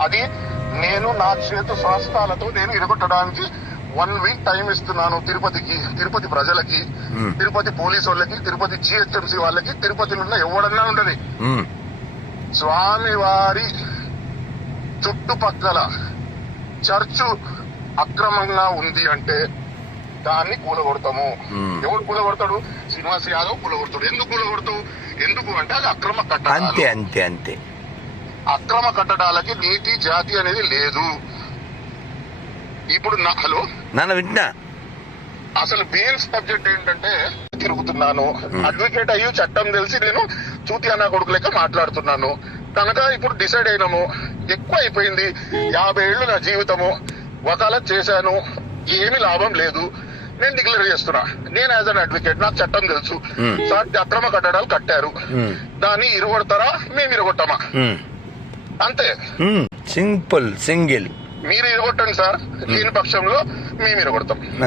అది నేను నా చేతు స్వస్థాలతో నేను ఇరగొట్టడానికి వన్ వీక్ టైం ఇస్తున్నాను తిరుపతికి తిరుపతి ప్రజలకి. తిరుపతి పోలీసు వాళ్ళకి తిరుపతి జిహెచ్ఎంసీ వాళ్ళకి తిరుపతిలో ఉన్న ఎవడన్నా ఉండదు. ఉమ్, స్వామివారి చుట్టుపక్కల చర్చు అక్రమంగా ఉంది అంటే దాన్ని కూలగొడతాము. ఎవడు కూలగొడతాడు? శ్రీనివాస్ యాదవ్ కూలగొడతాడు. ఎందుకు కూలగొడతావు? ఎందుకు అంటే అది అక్రమ అంతే కట్టడాలు అంతే అంతే. అక్రమ కట్టడాలకి నీతి జాతి అనేది లేదు. ఇప్పుడు నా హలో? నన్ను వింటున్నా? అసలు మెయిన్ సబ్జెక్ట్ ఏంటంటే తిరుగుతున్నాను. అడ్వకేట్ అయ్యి చట్టం తెలిసి నేను చూతియానా కొడుకు లెక్క మాట్లాడుతున్నాను. కనుక ఇప్పుడు డిసైడ్ అయినాము ఎక్కువ అయిపోయింది యాభై ఏళ్ళు నా జీవితము. వకాలత్ చేశాను ఏమి లాభం లేదు. నేను డిక్లేర్ చేస్తున్నా. నేను యాజ్ అన్ అడ్వకేట్ నాకు చట్టం తెలుసు. సార్ అక్రమ కట్టడాలు కట్టారు. దాన్ని ఇరగొడతారా? మేము ఇరగొట్టామా? అంతే. Simple single. మీరు ఇరగొట్టండి సార్. లేని పక్షంలో మేము ఇరగొడతాం.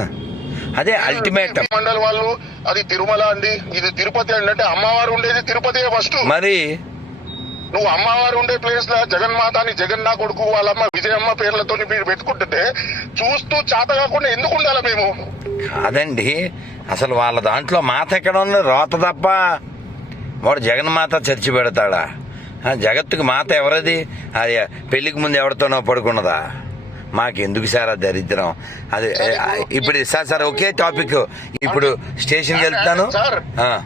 అదే అల్టిమేట్ మండలి వాళ్ళు అది తిరుమల అండి. ఇది తిరుపతి అండి. అంటే అమ్మవారు ఉండేది తిరుపతి ఫస్ట్. మరి? నువ్వు అమ్మవారు ఉండే ప్లేస్లో జగన్మాత అని జగన్ నా కొడుకు వాళ్ళమ్మ విజయమ్మ పేర్లతో మీరు పెట్టుకుంటుంటే చూస్తూ చేత కాకుండా ఎందుకు ఉండాలి మేము? కాదండి. అసలు వాళ్ళ దాంట్లో మాత ఎక్కడ ఉంది రోత తప్ప. వాడు జగన్మాత చర్చి పెడతాడా? జగత్తుకి మాత ఎవరది? అది పెళ్ళికి ముందు ఎవరితోనో పడుకున్నదా? మాకెందుకు సార్ ఆ దరిద్రం? అది ఇప్పుడు సార్ సార్ ఒకే టాపిక్ ఇప్పుడు స్టేషన్కి వెళ్తాను.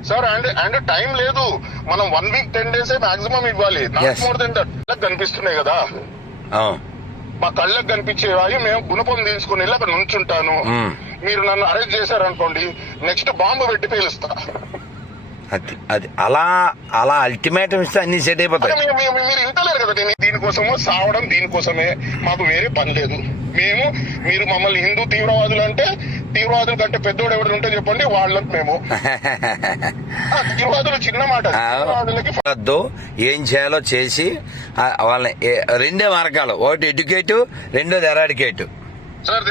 సార్ అండ్ అండ్ టైం లేదు. మనం one week ten days maximum ఇవ్వాలి. Yes. మోర్ దెన్ దట్ కనిపిస్తున్నాయి కదా. మా కళ్ళకు కనిపించేవాయి మేము గుణపం తీసుకుని వెళ్ళి అక్కడ నుంచుంటాను. మీరు నన్ను అరెస్ట్ చేశారనుకోండి నెక్స్ట్ బాంబు పెట్టి పేలుస్తా. అది అది అలా అలా అల్టిమేటం ఇస్తే అన్ని సెట్ అయిపోతాయి. మీరు ఇంటలేరు కదా దీనికోసము సావడం దీనికోసమే మాకు వేరే పని లేదు. మేము మీరు మమ్మల్ని హిందూ తీవ్రవాదులు అంటే తీవ్రవాదుల కంటే పెద్దోడు ఎవడు ఉంటే చెప్పండి వాళ్ళకి మేము. తీవ్రవాదులు చిన్న మాట. ఏం చేయాలో చేసి వాళ్ళని రెండే మార్గాలు. ఒకటి ఎడ్యుకేటివ్ రెండోది ఎరాడికేటివ్ సార్